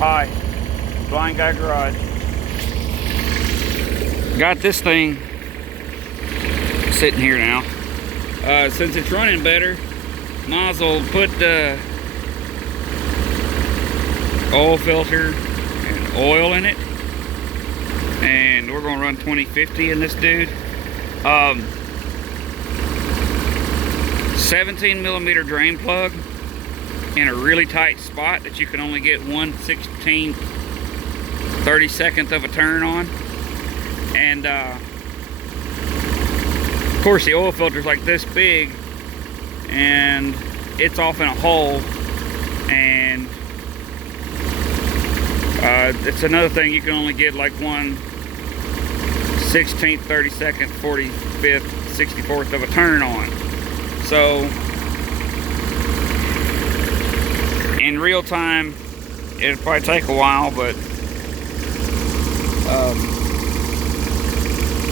Hi, Blind Guy Garage. Got this thing sitting here now. Since it's running better, might as well put the oil filter and oil in it. And we're gonna run 2050 in this dude. 17mm drain plug in a really tight spot that you can only get 1/16 32nd of a turn on. And of course the oil filter's like this big and it's off in a hole, and it's another thing, you can only get like 1/16 32nd 45th 64th of a turn on. So in real time it'll probably take a while, but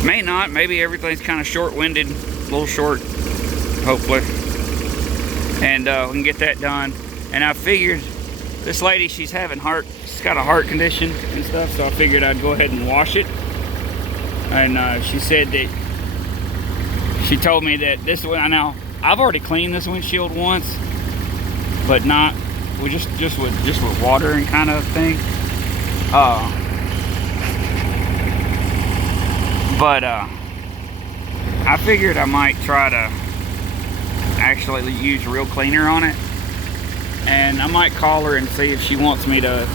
may not. Maybe everything's kind of short-winded, a little short, hopefully, and we can get that done. And I figured this lady, she's got a heart condition and stuff, so I figured I'd go ahead and wash it. And she said that, she told me that this one, now I've already cleaned this windshield once, but not with just with water and kind of thing. But I figured I might try to actually use real cleaner on it, and I might call her and see if she wants me to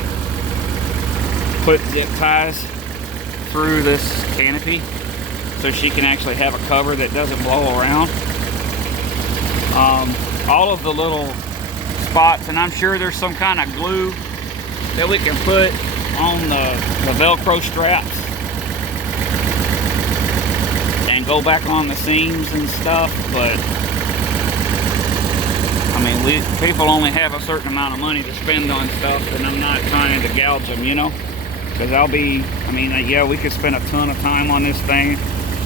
put zip ties through this canopy so she can actually have a cover that doesn't blow around. All of the little spots, and I'm sure there's some kind of glue that we can put on the Velcro straps and go back on the seams and stuff, but I mean, people only have a certain amount of money to spend on stuff, and I'm not trying to gouge them, you know, because yeah, we could spend a ton of time on this thing.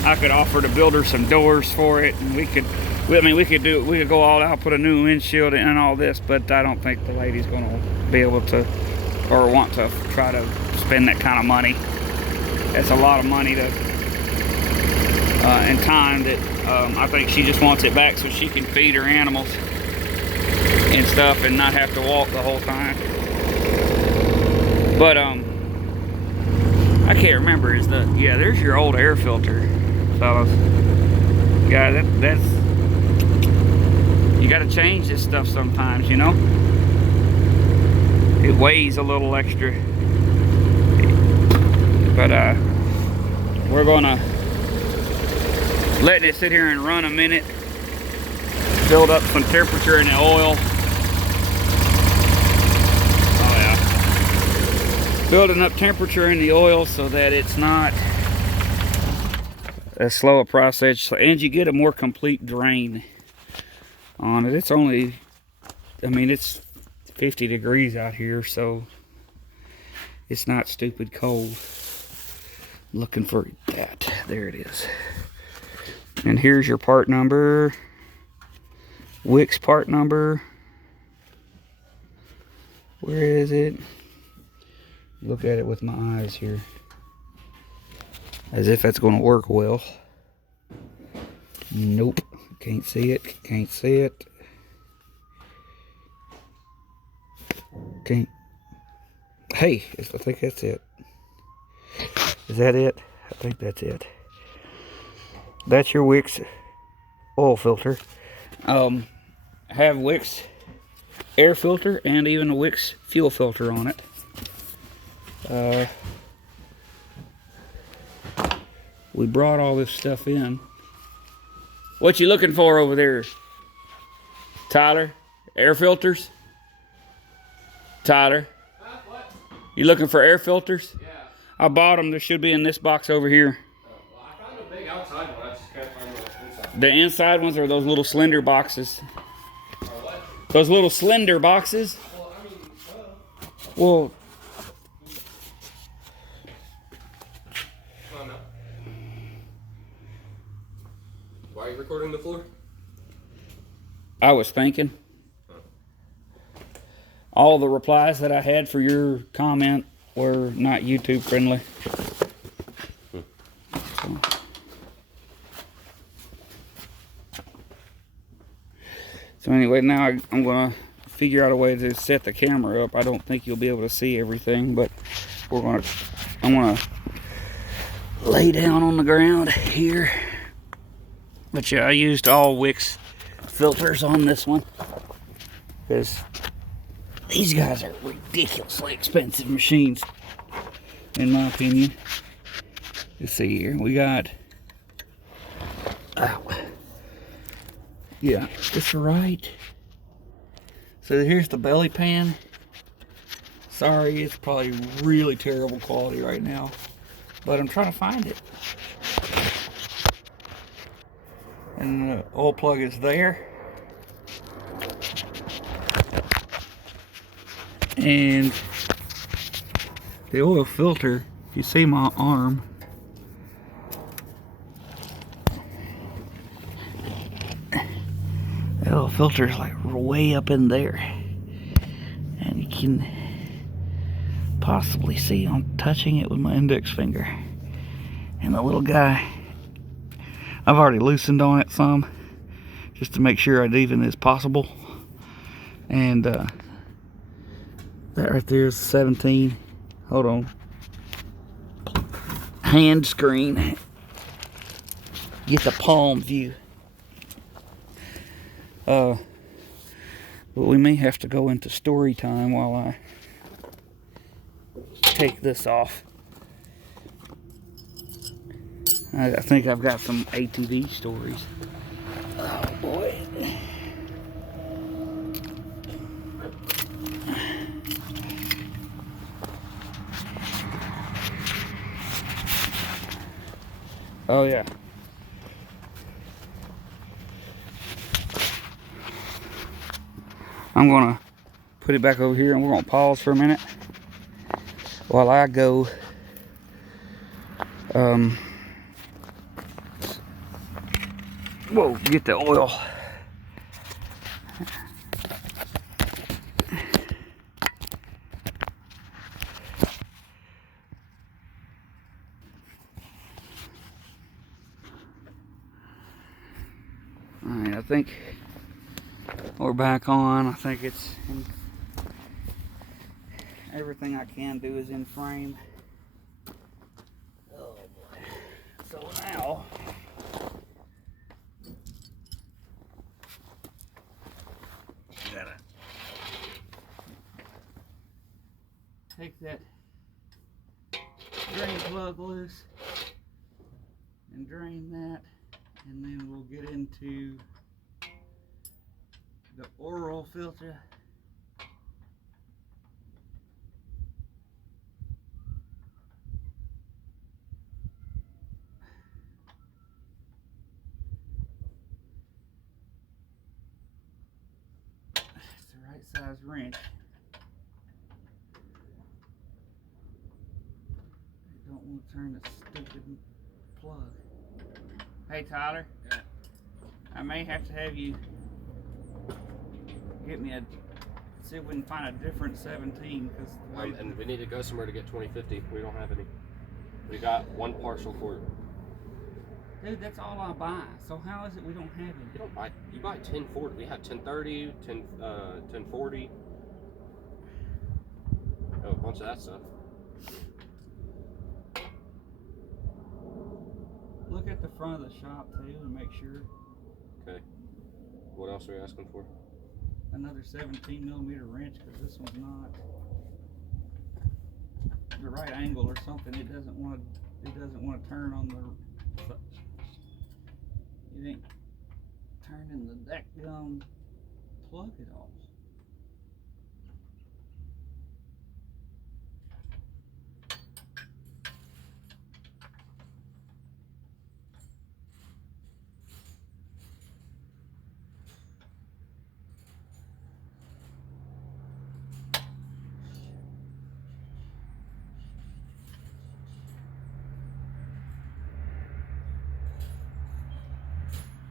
I could offer to build her some doors for it, and we could go all out, put a new windshield and all this, but I don't think the lady's gonna be able to or want to try to spend that kind of money. That's a lot of money to and time that I think she just wants it back so she can feed her animals and stuff and not have to walk the whole time. But I can't remember, yeah, there's your old air filter, fellas. Yeah, that's you gotta change this stuff sometimes, you know. It weighs a little extra, but we're gonna let it sit here and run a minute, build up some temperature in the oil. Oh yeah, building up temperature in the oil so that it's not as slow a process, and you get a more complete drain on it. It's only, I mean, it's 50 degrees out here, so it's not stupid cold. Looking for that. There it is. And here's your part number. Wix part number. Where is it? Look at it with my eyes here, as if that's going to work well. Nope. Can't see it. Can't see it. Can't. Hey, I think that's it. Is that it? I think that's it. That's your Wix oil filter. I have Wix air filter and even a Wix fuel filter on it. We brought all this stuff in. What you looking for over there, Tyler? Air filters? Tyler? What? You looking for air filters? Yeah. I bought them. They should be in this box over here. Well, I found a big outside one. I just can't find the inside. The inside ones are those little slender boxes. Or what? Those little slender boxes. Well, I mean, Well, come on now. Why are you recording the floor? I was thinking. all the replies that I had for your comment were not YouTube friendly. So anyway, now I'm going to figure out a way to set the camera up. I don't think you'll be able to see everything, but I'm going to lay down on the ground here. But yeah, I used all Wix filters on this one because these guys are ridiculously expensive machines, in my opinion. Let's see here. We got, yeah, it's right. So here's the belly pan. Sorry, it's probably really terrible quality right now, but I'm trying to find it. And the oil plug is there. And the oil filter, if you see my arm, the oil filter is like way up in there. And you can possibly see I'm touching it with my index finger. And the little guy, I've already loosened on it some, just to make sure it even is possible. And that right there is 17. Hold on. Hand screen. Get the palm view. But we may have to go into story time while I take this off. I think I've got some ATV stories. Oh boy. Oh yeah. I'm gonna put it back over here and we're gonna pause for a minute while I go whoa, get the oil. Alright, I think we're back on. I think it's everything I can do is in frame. Oh boy. So now gotta take that drain plug loose and drain that, and then we'll get into the oil filter. It's the right size wrench. I don't want to turn the stupid plug. Hey Tyler, Yeah. I may have to have you get me see if we can find a different 17, because And we need to go somewhere to get 2050. We don't have any. We got one partial for it. dude, that's all I buy. So how is it we don't have any? You don't buy. You buy 1040. We had 1030, 1040. Oh, a bunch of that stuff. Look at the front of the shop too and make sure. Okay. What else are you asking for? Another 17mm wrench, because this one's not the right angle or something. It doesn't want to turn on the. It ain't turning the deck plug at all.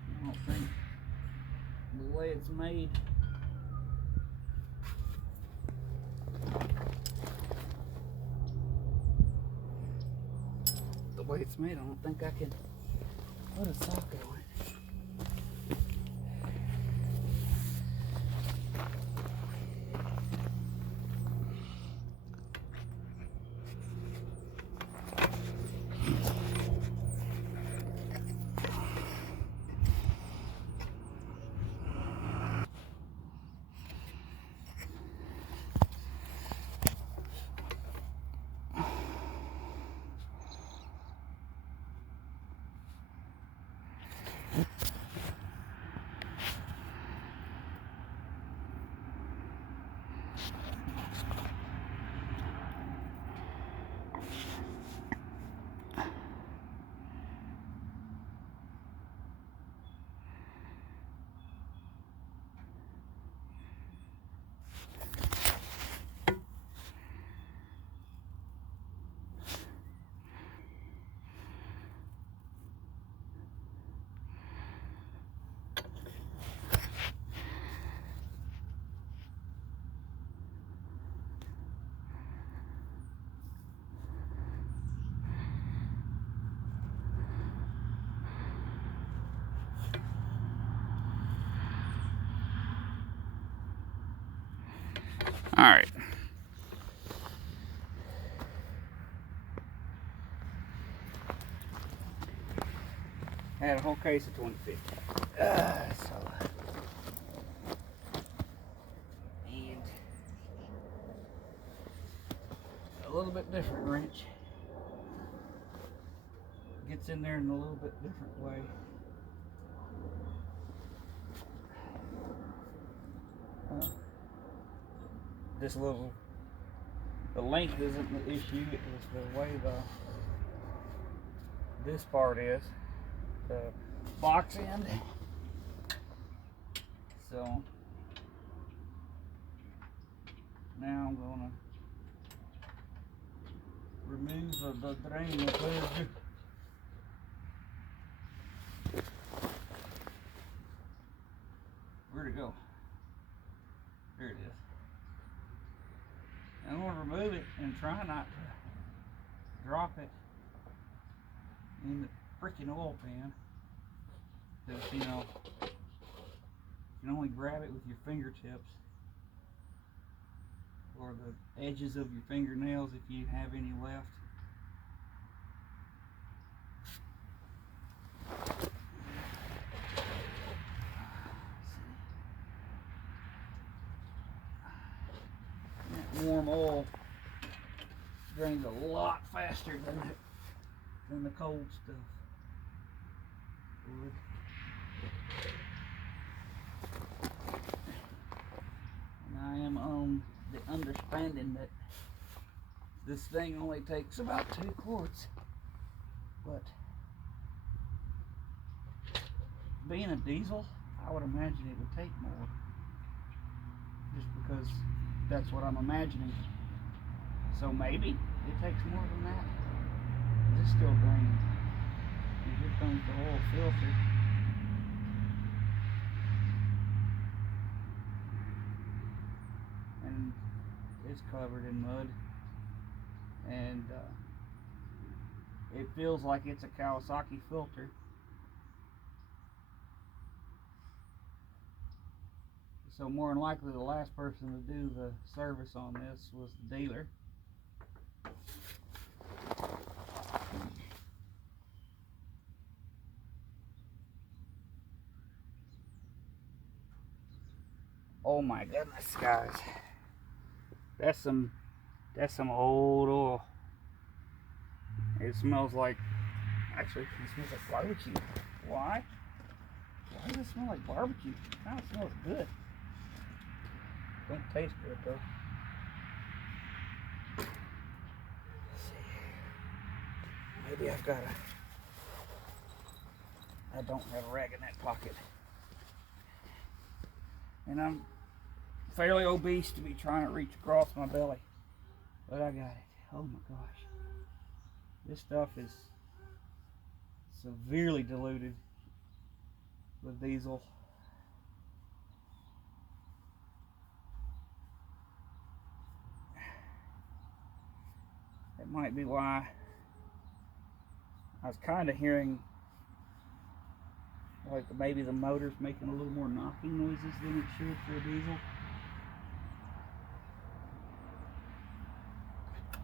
I don't think the way it's made, way it's made, I don't think I can put a socket on it. All right. Had a whole case of 2050. And a little bit different wrench. Gets in there in a little bit different way. This little, the length isn't the issue, it's the way this part is, the box end. So now I'm gonna remove the drain plug. Where'd it go? There it is. I'm going to remove it and try not to drop it in the freaking oil pan. Because, you know, you can only grab it with your fingertips or the edges of your fingernails if you have any left. Warm oil drains a lot faster than the cold stuff would. And I am on the understanding that this thing only takes about 2 quarts, but being a diesel, I would imagine it would take more, just because that's what I'm imagining. So maybe it takes more than that. It's still draining. And here comes the oil filter. And it's covered in mud. And it feels like it's a Kawasaki filter. So more than likely the last person to do the service on this was the dealer. Oh my goodness, guys. That's some old oil. It smells like, actually it smells like barbecue. Why? Why does it smell like barbecue? It kind of smells good. Don't taste good though. Let's see. Maybe I've got I don't have a rag in that pocket. And I'm fairly obese to be trying to reach across my belly. But I got it. Oh my gosh. This stuff is severely diluted with diesel. That might be why I was kind of hearing like maybe the motor's making a little more knocking noises than it should for a diesel.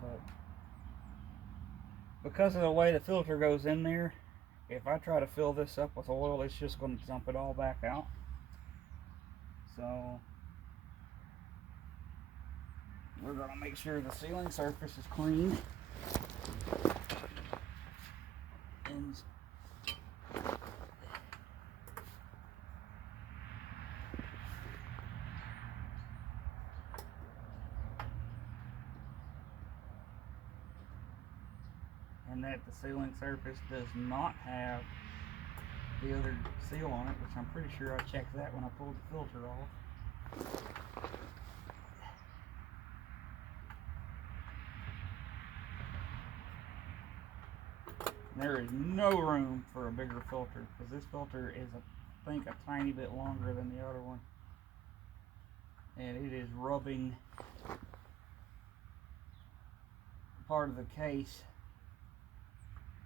But because of the way the filter goes in there, if I try to fill this up with oil, it's just going to dump it all back out. So we're going to make sure the sealing surface is clean. And that the sealing surface does not have the other seal on it, which I'm pretty sure I checked that when I pulled the filter off. There is no room for a bigger filter because this filter is, I think, a tiny bit longer than the other one, and it is rubbing part of the case.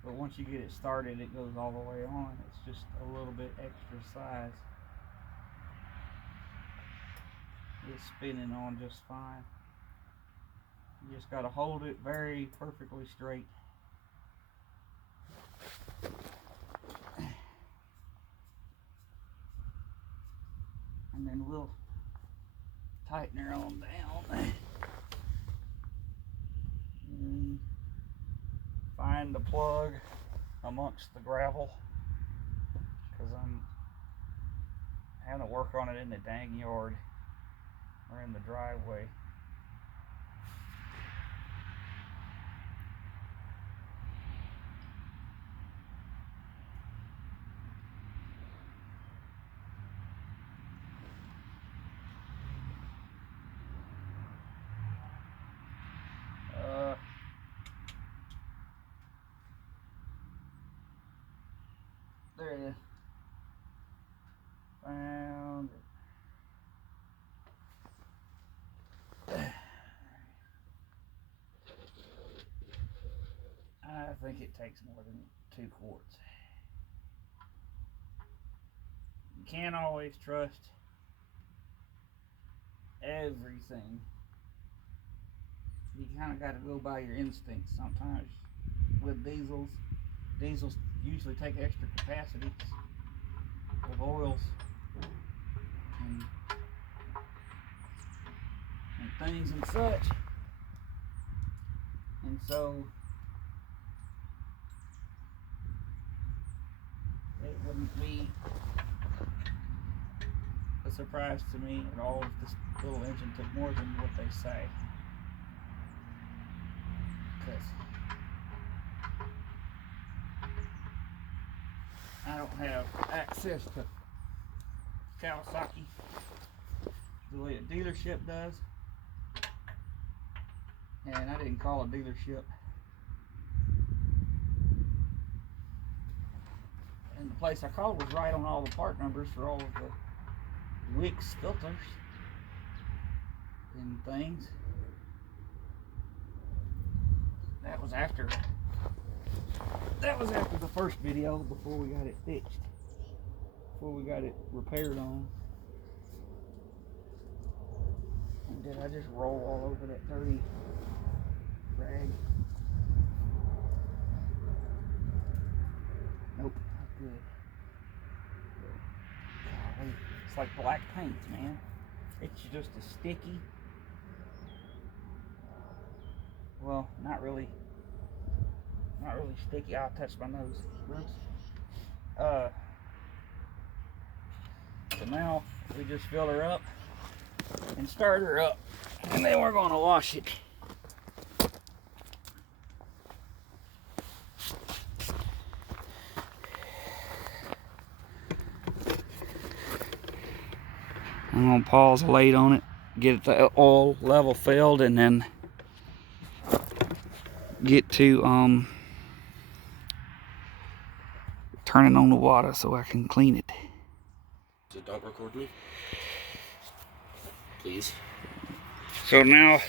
But once you get it started, it goes all the way on. It's just a little bit extra size. It's spinning on just fine. You just got to hold it very perfectly straight. And then we'll tighten her on down. And find the plug amongst the gravel, because I'm having to work on it in the dang yard or in the driveway. There it is. Found it. I think it takes more than 2 quarts. You can't always trust everything. You kind of got to go by your instincts sometimes. With diesels usually take extra capacity with oils and things and such, and so it wouldn't be a surprise to me at all if this little engine took more than what they say, because I don't have access to Kawasaki the way a dealership does, and I didn't call a dealership, and the place I called was right on all the part numbers for all of the Wix filters and things. That was after the first video, before we got it fixed, before we got it repaired on. And did I just roll all over that dirty rag? Nope, not good. Golly, it's like black paint, man. It's just as sticky. Well, not really sticky. I'll touch my nose. So now we just fill her up and start her up, and then we're going to wash it. I'm going to pause the light on it, get the oil level filled, and then get to turning on the water so I can clean it. So don't record me, please. So now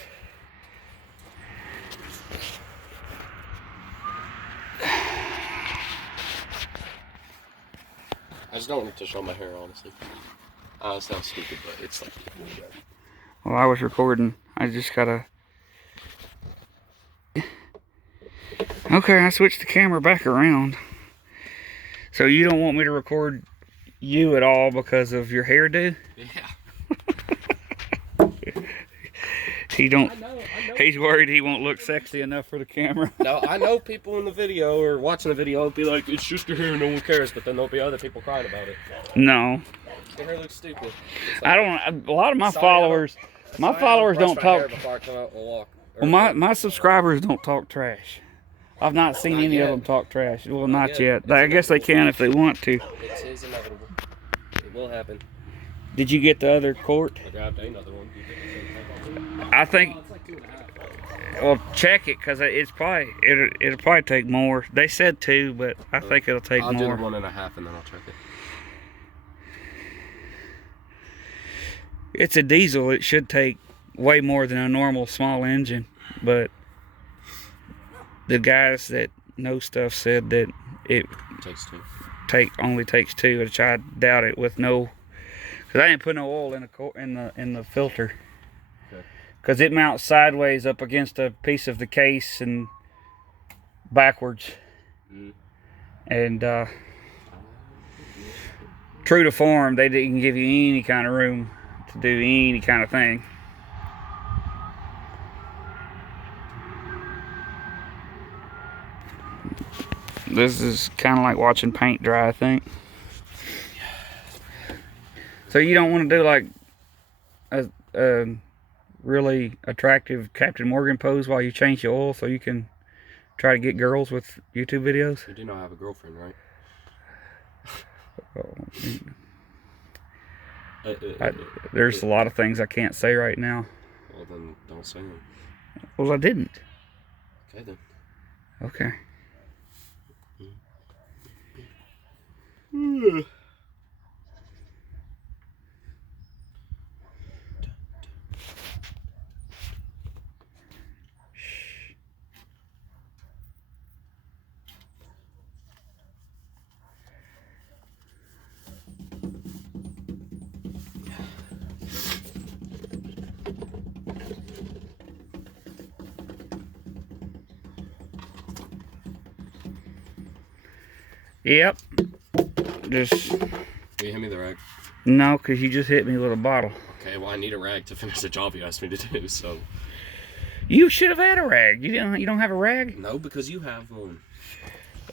I just don't want to show my hair, honestly. It sounds stupid, but it's like... Well, I was recording. I just gotta... Okay, I switched the camera back around. So you don't want me to record you at all because of your hairdo? Yeah. He don't... I know. He's worried he won't look sexy enough for the camera. No, I know people in the video or watching the video will be like, it's just your hair, no one cares, but then there'll be other people crying about it. No. Your hair looks stupid. Like, I don't... A lot of my followers... My followers don't talk... Well, my subscribers don't talk trash. I've not seen any of them talk trash. Well, not yet. I guess they can if they want to. It is inevitable. It will happen. Did you get the other quart? I grabbed another one. I think... It's like 2.5. Well, check it, because it'll probably take more. They said 2, but I think it'll take more. I'll do the 1.5 and then I'll check it. It's a diesel. It should take way more than a normal small engine, but the guys that know stuff said that it takes 2. Only takes 2, which I doubt it with no, because I didn't put no oil in the filter, because it mounts sideways up against a piece of the case and backwards, and true to form, they didn't give you any kind of room to do any kind of thing. This is kind of like watching paint dry, I think. So you don't want to do like a really attractive Captain Morgan pose while you change the oil so you can try to get girls with YouTube videos? You do not have a girlfriend, right? There's a lot of things I can't say right now. Well, then don't say them. Well, I didn't. Okay, then. Okay. Yep. Just... Will you hand me the rag? No, because you just hit me with a bottle. Okay, well I need a rag to finish the job you asked me to do, so... You should have had a rag. You don't have a rag? No, because you have one.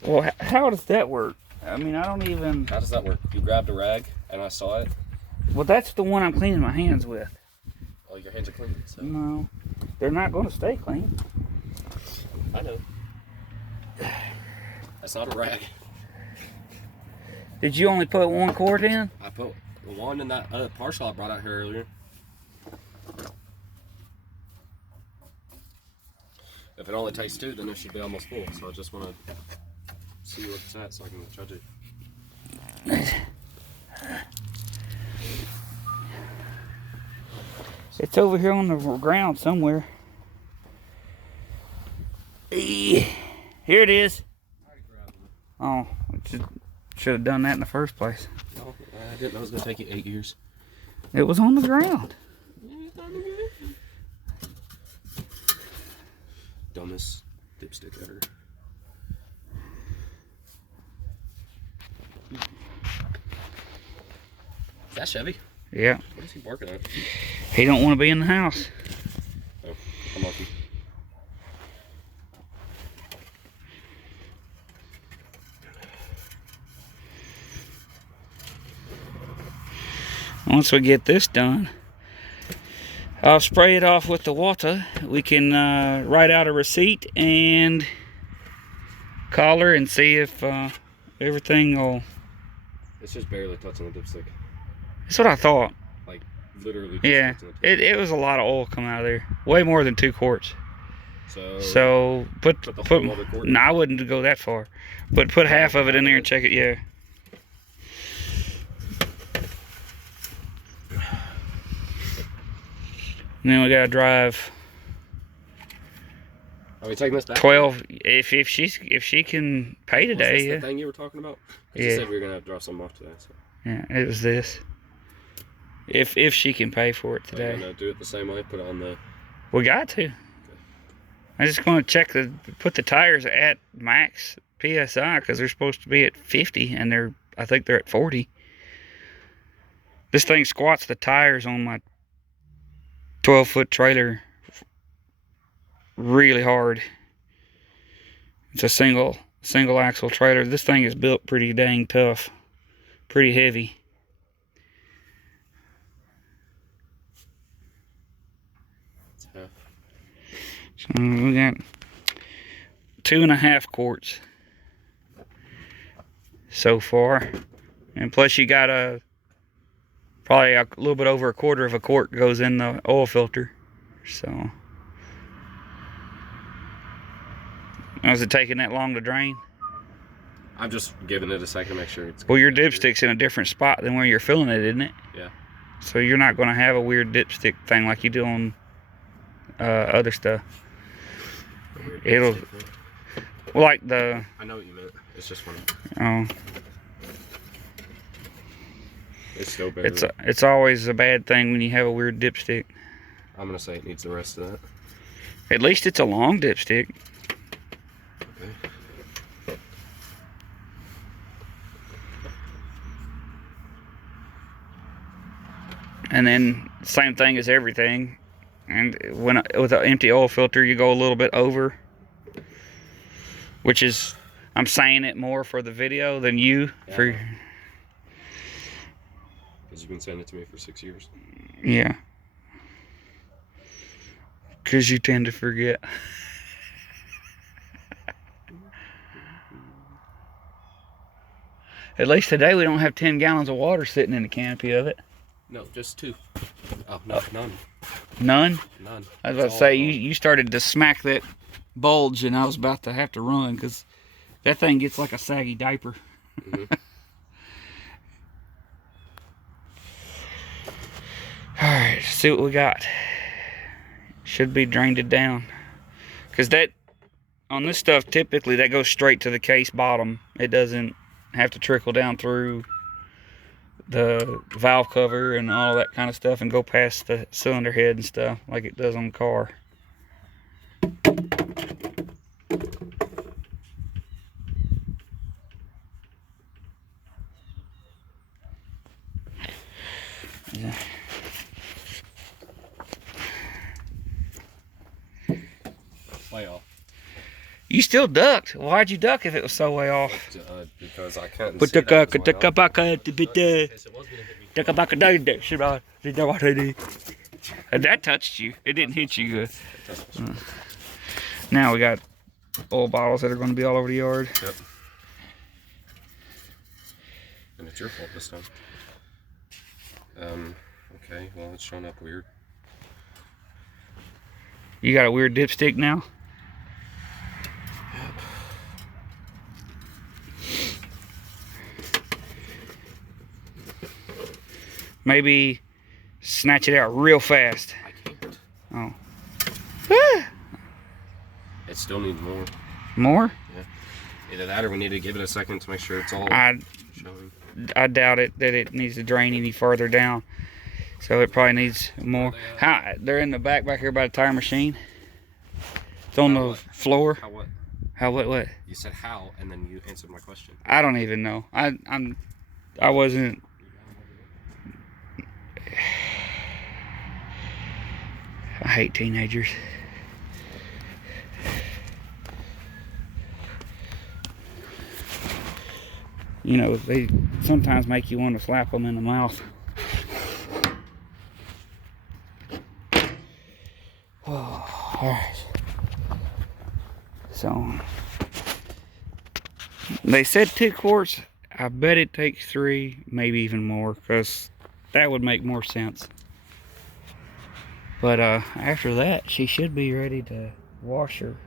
Well, how does that work? I mean, I don't even... How does that work? You grabbed a rag, and I saw it? Well, that's the one I'm cleaning my hands with. Oh, your hands are clean, so... No. They're not going to stay clean. I know. That's not a rag. Did you only put 1 quart in? I put 1 in that parcel I brought out here earlier. If it only takes 2, then it should be almost full. So I just want to see where it's at so I can judge it. It's over here on the ground somewhere. Here it is. Oh, should have done that in the first place. No, I didn't know it was going to take you 8 years. It was on the ground. Dumbest dipstick ever. Is that Chevy? Yeah. What is he barking at? He don't want to be in the house. Oh, I'm lucky. Once we get this done, I'll spray it off with the water. We can write out a receipt and call her and see if everything will... It's just barely touching the dipstick. That's what I thought. Like, literally just Yeah, touching the tip. it was a lot of oil coming out of there. Way more than 2 quarts. So put the whole other quart? No, I wouldn't go that far. But put half of it in there and check it, yeah. And then we gotta drive Are we taking this back? 12. If she can pay today, Was this yeah. the thing you were talking about? Yeah. You said we were gonna have to drop something off today. So. Yeah, it was this. If she can pay for it today. Are you gonna do it the same way? Put it on the. We got to. Okay. I'm just going to put the tires at max PSI because they're supposed to be at 50 and I think they're at 40. This thing squats the tires on my 12-foot trailer really hard. It's a single axle trailer. This thing is built pretty dang tough, pretty heavy. So we got 2.5 quarts so far, and plus you got probably a little bit over 1/4 of a quart goes in the oil filter. So, was it taking that long to drain? I'm just giving it a second to make sure it's. Well, your dipstick's in a different spot than where you're filling it, isn't it? Yeah. So you're not going to have a weird dipstick thing like you do on other stuff. It'll, well, like the. I know what you meant. It's just funny. Oh. It's still better. It's always a bad thing when you have a weird dipstick. I'm gonna say it needs the rest of that. At least it's a long dipstick. Okay. And then same thing as everything. And with an empty oil filter, you go a little bit over, which is, I'm saying it more for the video than you. Yeah. For. Because you've been saying it to me for 6 years. Yeah. Because you tend to forget. At least today we don't have 10 gallons of water sitting in the canopy of it. No, just 2. Oh, no, none. None? None. I was about to say, you started to smack that bulge and I was about to have to run because that thing gets like a saggy diaper. Mm-hmm. Alright, see what we got. Should be drained it down. Because that, on this stuff, typically that goes straight to the case bottom. It doesn't have to trickle down through the valve cover and all that kind of stuff and go past the cylinder head and stuff like it does on the car. Yeah. Way off. You still ducked. Why'd you duck if it was so way off? Because I couldn't But see that it was way off. that touched you. It didn't hit you good. Now we got oil bottles that are going to be all over the yard. Yep. And it's your fault this time. Okay, well it's showing up weird. You got a weird dipstick now? Maybe snatch it out real fast. I can't. Oh. It still needs more. More? Yeah. Either that or we need to give it a second to make sure it's all showing. I doubt it that it needs to drain any further down. So it probably needs more. They're in the back here by the tire machine. It's on the floor. How what? How what? You said how, and then you answered my question. I don't even know. I wasn't. I hate teenagers. You know, they sometimes make you want to slap them in the mouth. Oh, all right. So, they said 2 quarts. I bet it takes 3, maybe even more, because that would make more sense. But after that, she should be ready to wash her.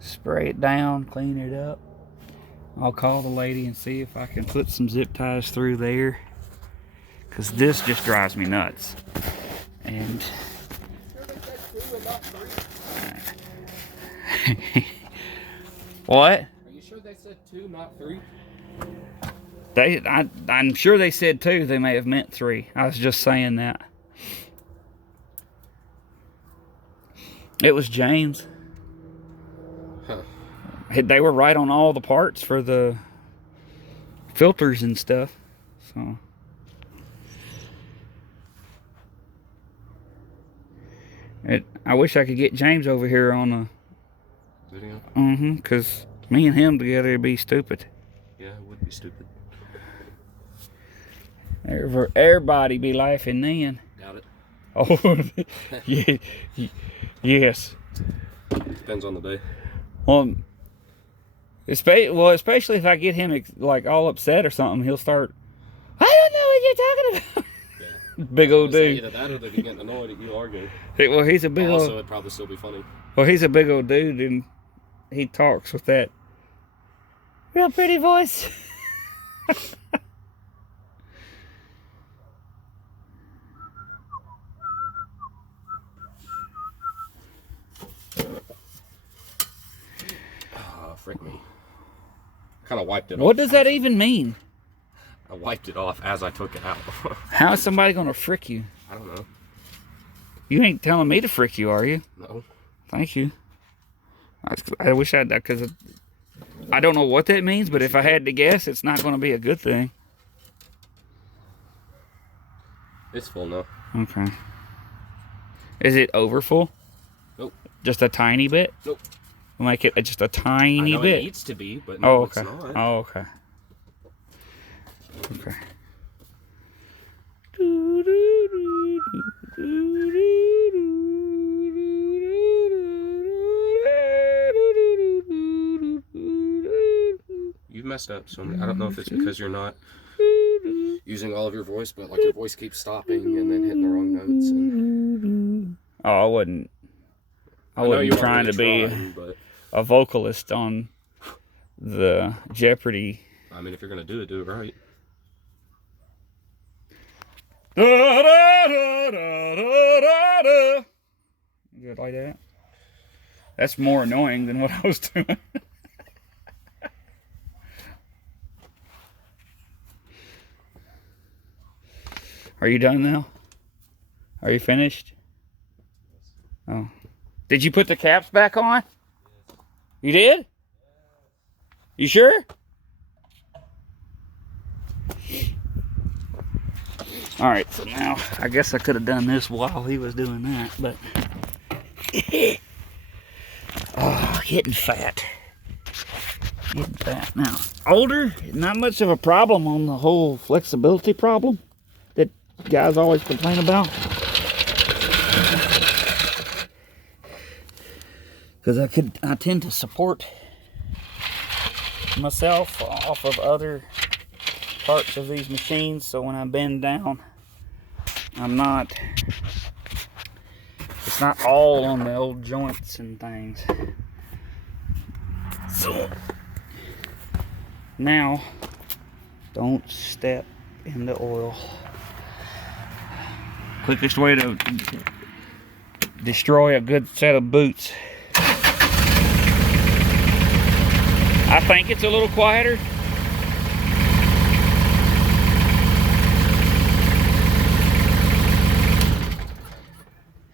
Spray it down, clean it up. I'll call the lady and see if I can put some zip ties through there, because this just drives me nuts. And What? Are you sure they said 2, not 3? I'm sure they said 2. They may have meant 3. I was just saying that. It was James. Huh. They were right on all the parts for the filters and stuff. So I wish I could get James over here on a Video? because me and him together would be stupid. Yeah, it would be stupid. Everybody be laughing then. Doubt it. Oh, yeah, yes. Depends on the day. Well, especially if I get him like all upset or something, he'll start. I don't know what you're talking about. Yeah. Big old dude. Either that or they'd be getting annoyed at you arguing. Well, he's a big Also, old. it'd probably still be funny. Well, he's a big old dude, and he talks with that real pretty voice. Frick me. I kind of wiped it off. What does that even mean? I wiped it off as I took it out. How is somebody gonna frick you? I don't know. You ain't telling me to frick you, are you? No. Thank you. I wish I'd, because I don't know what that means, but if I had to guess, it's not going to be a good thing. It's full now. Okay. Is it over full? Nope. Just a tiny bit? Nope. We'll make it just a tiny I know bit. It needs to be, but no, okay. It's not. Oh, okay. Okay. You've messed up, so I don't know if it's because you're not using all of your voice, but like your voice keeps stopping and then hitting the wrong notes. And... Oh, I wasn't trying to be a vocalist on the Jeopardy. I mean, if you're gonna do it right. Good like that. That's more annoying than what I was doing. Are you done now? Are you finished? Oh. Did you put the caps back on? You did? You sure? Alright, so now I guess I could have done this while he was doing that, but oh, getting fat. Getting fat now. Older, not much of a problem on the whole flexibility problem that guys always complain about. Because I tend to support myself off of other parts of these machines, so when I bend down, it's not all on the old joints and things. So now, don't step in the oil. Quickest way to destroy a good set of boots. I think it's a little quieter.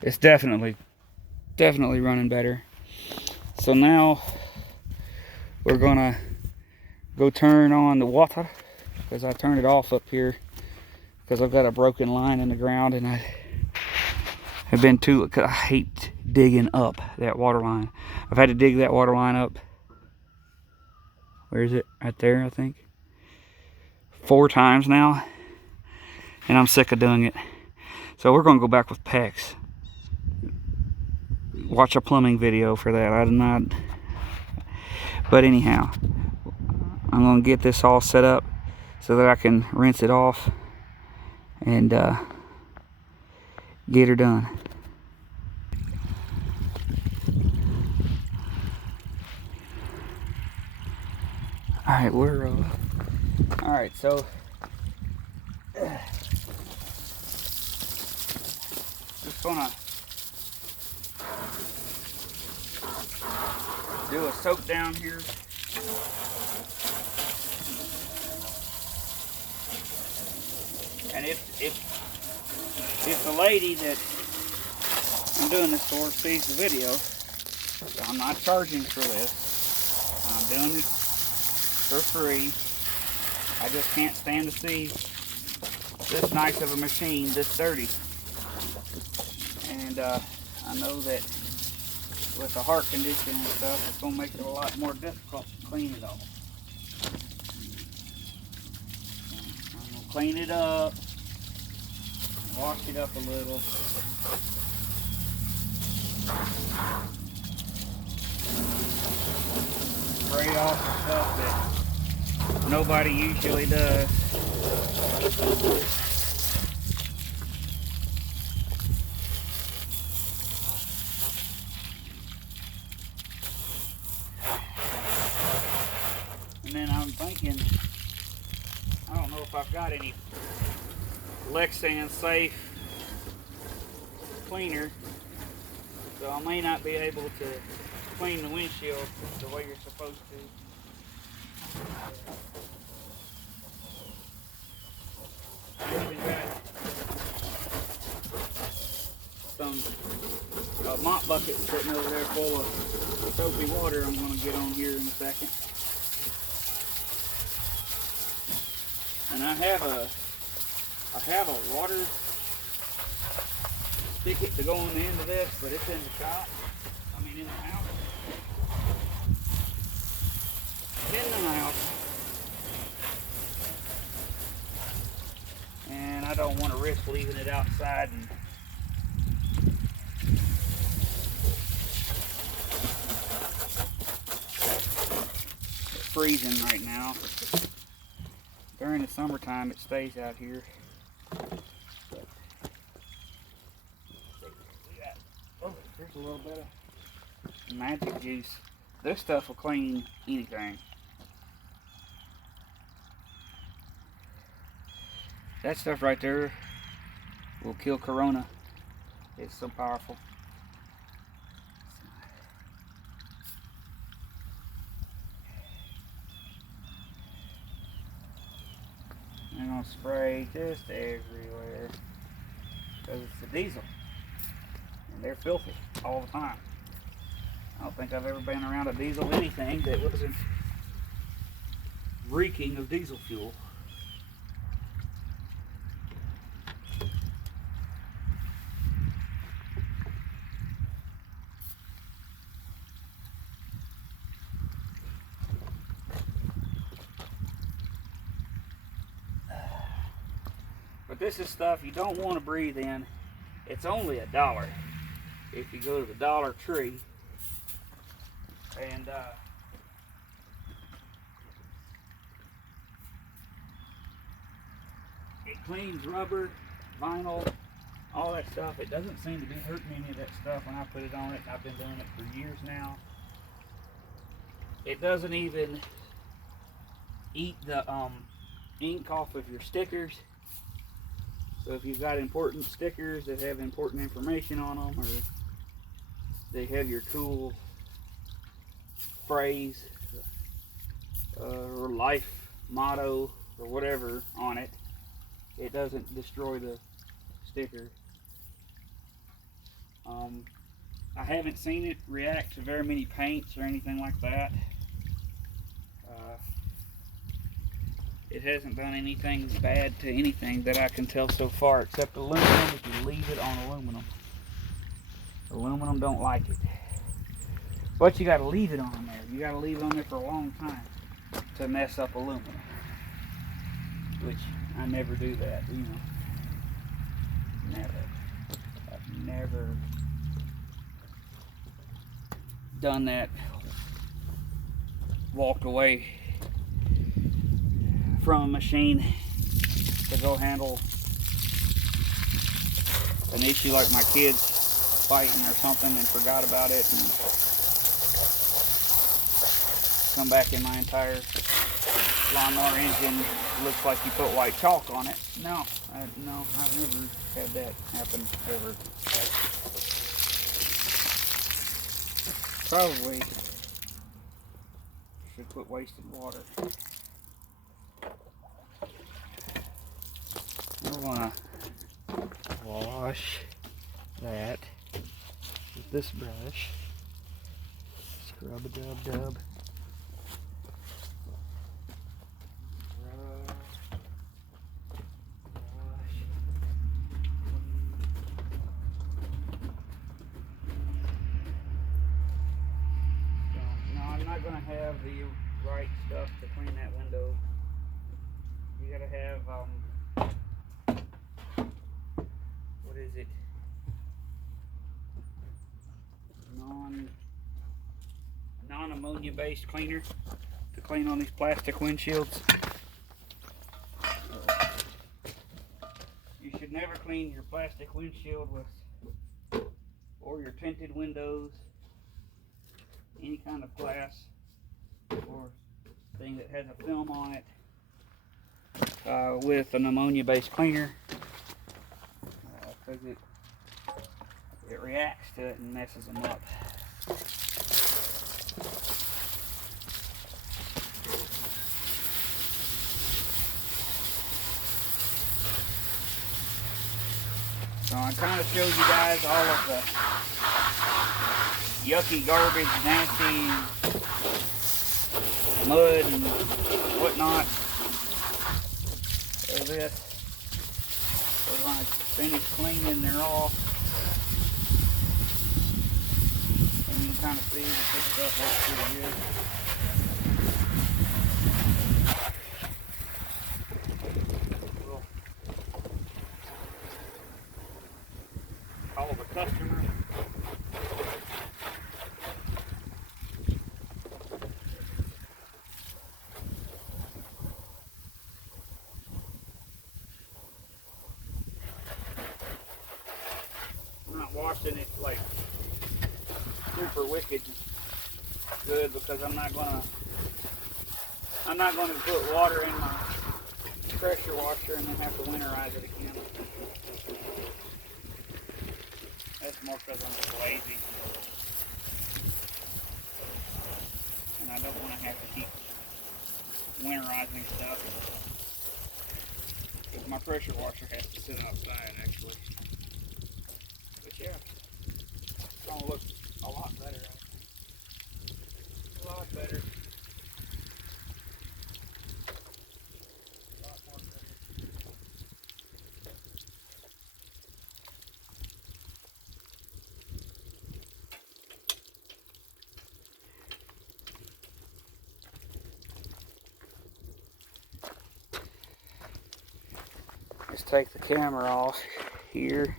It's definitely running better. So now we're gonna go turn on the water, because I turned it off up here because I've got a broken line in the ground, and I have been I hate digging up that water line. I've had to dig that water line up. Where is it? Right there, I think. 4 times now, and I'm sick of doing it. So we're gonna go back with PEX. Watch a plumbing video for that. I did not. But anyhow, I'm gonna get this all set up so that I can rinse it off and get her done. All right, we're all right. So just gonna do a soak down here. And if the lady that I'm doing this for sees the video, I'm not charging for this. I'm doing it for free. I just can't stand to see this nice of a machine this dirty. And I know that with the heart condition and stuff, it's going to make it a lot more difficult to clean it all. I'm going to clean it up, wash it up a little. Spray off the stuff that nobody usually does. And then I'm thinking, I don't know if I've got any Lexan Safe cleaner, so I may not be able to clean the windshield the way you're supposed to. I even got some mop bucket sitting over there full of soapy water I'm going to get on here in a second. And I have a water spigot to go on the end of this, but it's in the shop. I mean in the house. It's in the house. And I don't want to risk leaving it outside and it's freezing right now. During the summertime it stays out here. Oh, there's a little bit of magic juice. This stuff will clean anything. That stuff right there will kill corona. It's so powerful. I'm gonna spray just everywhere because it's the diesel and they're filthy all the time. I don't think I've ever been around a diesel anything that wasn't reeking of diesel fuel. But this is stuff you don't want to breathe in. It's only $1 if you go to the Dollar Tree. And it cleans rubber, vinyl, all that stuff. It doesn't seem to be hurting any of that stuff when I put it on it. I've been doing it for years now. It doesn't even eat the ink off of your stickers. So if you've got important stickers that have important information on them, or they have your cool phrase or life motto or whatever on it, it doesn't destroy the sticker. I haven't seen it react to very many paints or anything like that. It hasn't done anything bad to anything that I can tell so far, except aluminum. If you leave it on aluminum, aluminum don't like it. But you got to leave it on there. You got to leave it on there for a long time to mess up aluminum, which I never do that, you know. Never. I've never done that. Walked away from a machine to go handle an issue like my kids fighting or something and forgot about it and come back and my entire lawnmower engine looks like you put white chalk on it. No, I've never had that happen ever. Probably Quit wasting water. We're gonna wash that with this brush. Scrub a dub dub. Gonna have the right stuff to clean that window. You gotta have what is it? Non-ammonia based cleaner to clean on these plastic windshields. You should never clean your plastic windshield with, or your tinted windows, any kind of glass or thing that has a film on it, with an ammonia-based cleaner, because it reacts to it and messes them up. So I kind of showed you guys all of the yucky, garbage, nasty mud and whatnot of this. So when I finish cleaning, they're off. And you can kind of see that this stuff looks pretty good. We'll call the customer. Washing it like super wicked good, because I'm not gonna put water in my pressure washer and then have to winterize it again. That's more because I'm just lazy and I don't want to have to keep winterizing stuff, because my pressure washer has to sit outside actually. Yeah, it's gonna look a lot better, I think. A lot better. A lot more better. Just take the camera off here.